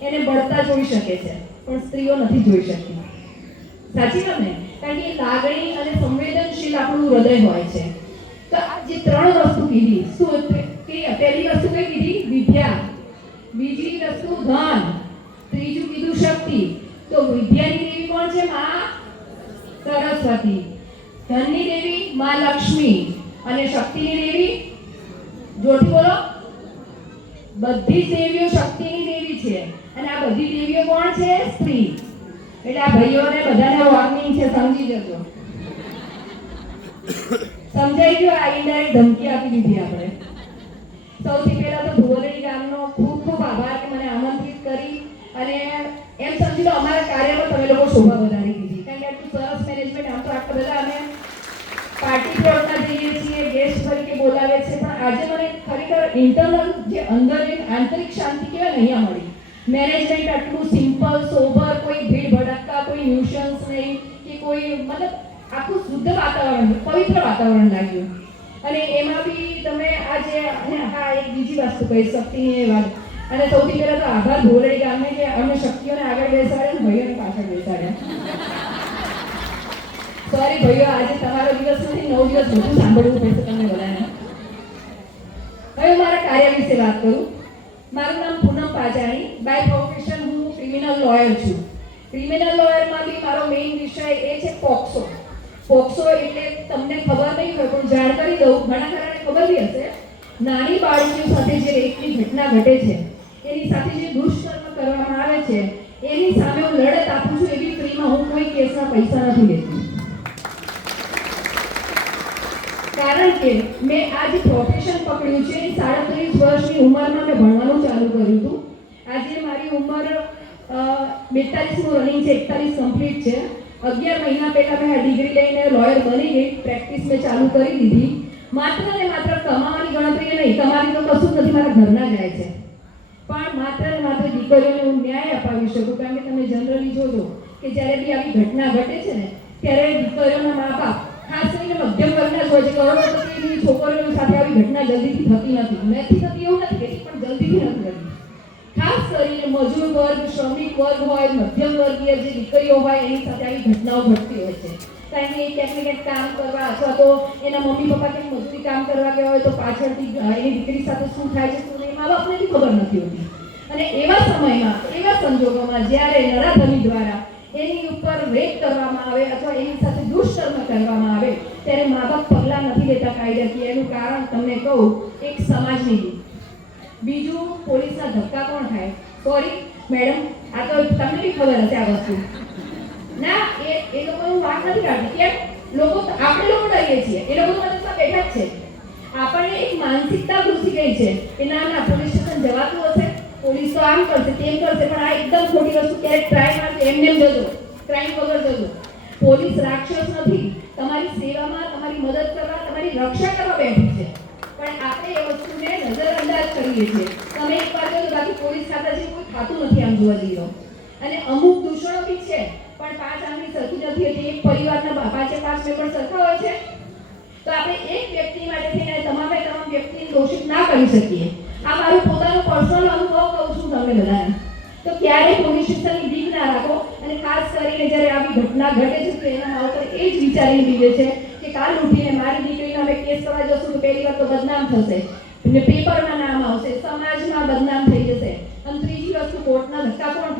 એને બળતા જોઈ શકે છે, પણ સ્ત્રીઓ નથી જોઈ શકતી. સાચી વાત ને? કારણ કે લાગણી અને સંવેદનશીલ આપણું હૃદય હોય છે. તો આ જે ત્રણ વસ્તુ કીધી, શું પહેલી વસ્તુ કઈ કીધી? વિદ્યા. બીજી વસ્તુ ધન. ત્રીજું કીધું શક્તિ. તો વિદ્યાની દેવી કોણ છે? માં સરસ્વતી. ધનની દેવી માં લક્ષ્મી. અને શક્તિની દેવી જોરથી બોલો. બધી જ દેવીઓ શક્તિની દેવી છે. અને આ બધી દેવીઓ કોણ છે? સ્ત્રી. એટલે આ ભાઈઓને બધાને વોર્નિંગ છે, સમજી જજો. સમજાઈ ગયો? આ ઇનડાયરેક્ટ ધમકી આપી દીધી આપણે. સૌથી પહેલા તો ભુવરેડી ગામનો ખૂબ ખૂબ આભાર કે મને આમંત્રિત કરી અને એમ સમજી લો અમારા કાર્યમાં તમે લોકો શોભા વધારી દીધી. કારણ કે આટલું સરસ મેનેજમેન્ટ, આમ તો આટલા બધા અમે પાર્ટી પ્લોટમાં જઈએ છીએ, ગેસ્ટ તરીકે બોલાવે છે, પણ આજે મને ખરેખર ઇન્ટરનલ જે અંદર એક આંતરિક શાંતિ કહેવાય અહીંયા મળી. મેનેજમેન્ટ આટલું સિમ્પલ, સોબર, કોઈ ભીડ ભડકતા, કોઈ ન્યુશન્સ નહીં કે કોઈ, મતલબ આખું શુદ્ધ વાતાવરણ, પવિત્ર વાતાવરણ લાગ્યું. અને એમાં બી તમે આજે હા એક બીજી વસ્તુ કહી, શક્તિની વાત. અને સૌથી પહેલા તો આભાર ભુવરેડી ગામને કે અમે શક્તિઓને આગળ બેસાડ્યા અને ભાઈઓને પાછળ બેસાડ્યા. સોરી ભાઈઓ, આજે તમારો દિવસ નથી, 9 દિવસ બધું સાંભળવું પડશે તમને બધાને. હવે મારા કાર્ય વિશે વાત કરું. મારું નામ પૂનમ પાજાણી. બાય પ્રોફેશન હું ક્રિમિનલ લોયર છું. ક્રિમિનલ લોયરમાં બી મારો મેઇન વિષય એ છે પોક્સો. પોક્સો એટલે તમને ખબર નહીં હોય પણ જાણ કરી દઉં, ઘણા ખરાને ખબર બી હશે. નાની બાળકીઓ સાથે જે રેપની ઘટના ઘટે છે, એની સાથે જે દુષ્કર્મ કરવામાં આવે છે, એની સામે હું લડત આપું છું. એવી ફ્રીમાં હું કોઈ કેસના પૈસા નથી લેતી. કારણ કે મેં આ જે પ્રોફેશન પકડ્યું છે, 37 વર્ષની ઉંમરમાં મેં ભણવાનું ચાલુ કર્યું હતું. આજે મારી ઉંમર 42નું રનિંગ છે, 41 કમ્પ્લીટ છે. 11 મહિના પહેલા મેં આ ડિગ્રી લઈને લોયર બની ગઈ. પ્રેક્ટિસ મેં ચાલુ કરી દીધી. માત્ર ને માત્ર કમાવાની ગણતરી નહીં, કમાવી તો કશું નથી, મારા ઘરના જાય છે, પણ માત્ર ને માત્ર દીકરીઓને હું ન્યાય અપાવી શકું. કારણ કે તમે જનરલી જોજો કે જ્યારે બી આવી ઘટના ઘટે છે ને, ત્યારે દીકરીઓના મા બાપ, ખાસ કરીને મધ્યમ વર્ગના જ હોય છે. કરોડપતિની છોકરીઓ સાથે આવી ઘટના જલ્દીથી થતી નથી. નથી થતી એવું નથી કહેતી, પણ જલ્દીથી નથી થતી. ખાસ કરીને મજૂર વર્ગ, શ્રમિક વર્ગ હોય, મધ્યમ વર્ગીય જે દીકરીઓ હોય, એની સાથે આવી ઘટનાઓ ઘટતી હોય છે. કારણ કે એ ક્યાંક ને ક્યાંક કામ કરવા અથવા તો એના મમ્મી પપ્પા કંઈક મજૂરી કામ કરવા ગયા હોય તો પાછળથી એની દીકરી સાથે શું થાય છે, શું નહીં, મા બાપને બી ખબર નથી હોતી. અને એવા સમયમાં, એવા સંજોગોમાં જ્યારે નરાધમી દ્વારા એની ઉપર રેપ કરવામાં આવે અથવા એની સાથે દુષ્કર્મ કરવામાં આવે, ત્યારે મા બાપ પગલાં નથી લેતા કાયદાકીય. એનું કારણ તમને કહું, એક સમાજની રીત. બીજું, પોલીસના ધક્કા કોણ ખાય? સોરી મેડમ, આ તો તમને બી ખબર હશે આ વસ્તુ. ના, એ લોકો હું વાત નથી કાઢતી. કેમ? લોકો, આપણે લોકો ડરીએ છીએ, એ લોકો તો બેઠા જ છે. આપણને એક માનસિકતા ઘૂસી ગઈ છે કે ના પોલીસ સ્ટેશન જવાતું હશે, પોલીસ તો આમ કરશે, તેમ કરશે. પણ આ એકદમ ખોટી વસ્તુ. ક્યારેક ટ્રાય મારશે, એમને એમ જજો, ક્રાઇમ વગર જજો. પોલીસ રાક્ષસ નથી. તમારી સેવામાં, તમારી મદદ કરવા, તમારી રક્ષા કરવા બેઠી છે. પણ આપણે એ વસ્તુને નજરઅંદાજ કરીએ છીએ. તમે એક વાર જોજો, બાકી પોલીસ ખાતા જે કોઈ ખાતું નથી આમ જોવા જઈએ. અને અમુક દૂષણો બી છે, પણ 5 આંગળી સરખી નથી હોતી. એક પરિવારના 5 મેમ્બર સરખા હોય છે. તો આપણે એક વ્યક્તિ માટે થઈને તમામ વ્યક્તિને દોષિત ના કરી શકીએ. આ મારું પોતાનું પર્સનલ અનુભવ કહું છું તમને બધાને. તો ક્યારેય પોલીસ સ્ટેશનની બીક ના રાખો. અને ખાસ કરીને જ્યારે આવી ઘટના ઘટે છે તો એના માવતર એ જ વિચારીને બીવે છે કે કાલ ઉઠીને મારી દીકરીનો અમે કેસ કરવા જશું તો પહેલી વાત તો બદનામ થશે, પેપરમાં નામ આવશે, સમાજમાં બદનામ થઈ જશે. અને ત્રીજી વસ્તુ, કોર્ટના ધક્કા કોણ